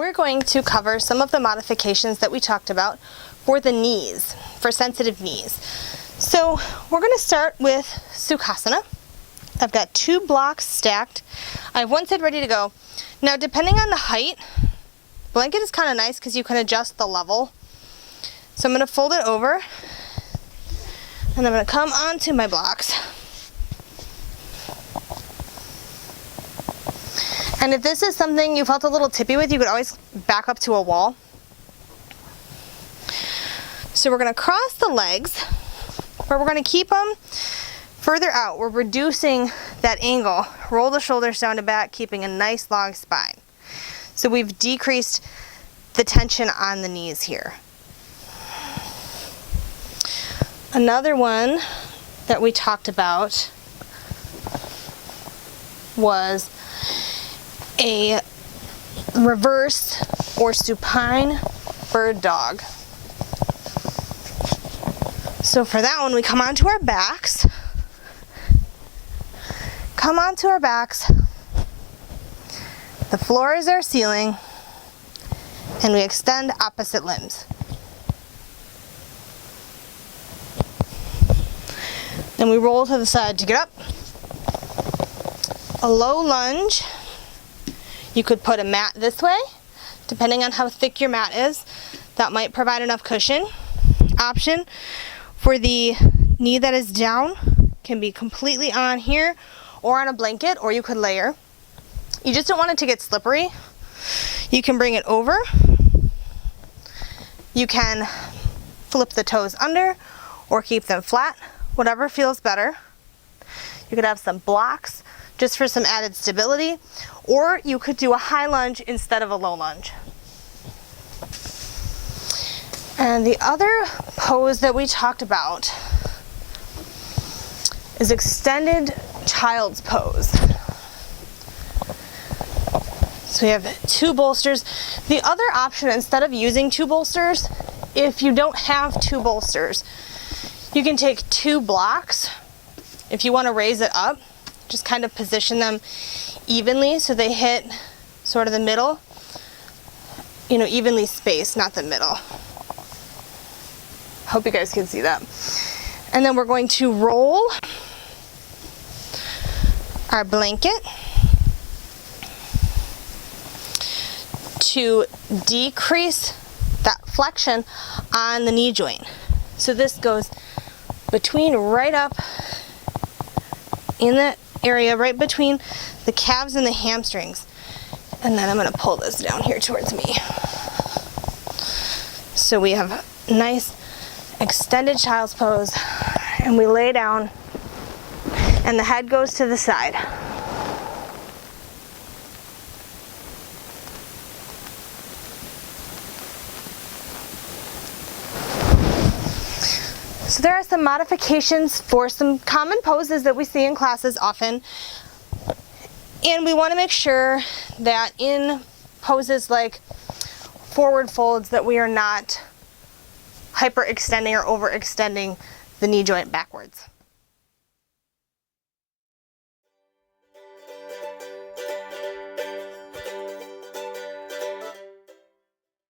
we're going to cover some of the modifications that we talked about for the knees, for sensitive knees. So we're going to start with Sukhasana. I've got 2 blocks stacked. I have one side ready to go. Now, depending on the height, blanket is kind of nice because you can adjust the level. So I'm going to fold it over, and I'm going to come onto my blocks. And if this is something you felt a little tippy with, you could always back up to a wall. So we're going to cross the legs, but we're going to keep them further out. We're reducing that angle. Roll the shoulders down to back, keeping a nice long spine. So we've decreased the tension on the knees here. Another one that we talked about was a reverse or supine bird dog. So for that one, we come onto our backs. Come onto our backs. The floor is our ceiling, and we extend opposite limbs. Then we roll to the side to get up. A low lunge. You could put a mat this way, depending on how thick your mat is. That might provide enough cushion. Option for the knee that is down can be completely on here or on a blanket, or you could layer. You just don't want it to get slippery. You can bring it over. You can flip the toes under or keep them flat, whatever feels better. You could have some blocks just for some added stability, or you could do a high lunge instead of a low lunge. And the other pose that we talked about is extended child's pose. So we have 2 bolsters. The other option, instead of using 2 bolsters, if you don't have 2 bolsters, you can take 2 blocks. If you want to raise it up, just kind of position them evenly so they hit sort of the middle, evenly spaced, not the middle. Hope you guys can see that. And then we're going to roll our blanket to decrease that flexion on the knee joint. So this goes between, right up in that area, right between the calves and the hamstrings. And then I'm going to pull this down here towards me. So we have a nice extended child's pose, and we lay down, and the head goes to the side. So there are some modifications for some common poses that we see in classes often, and we want to make sure that in poses like forward folds that we are not hyperextending or overextending the knee joint backwards.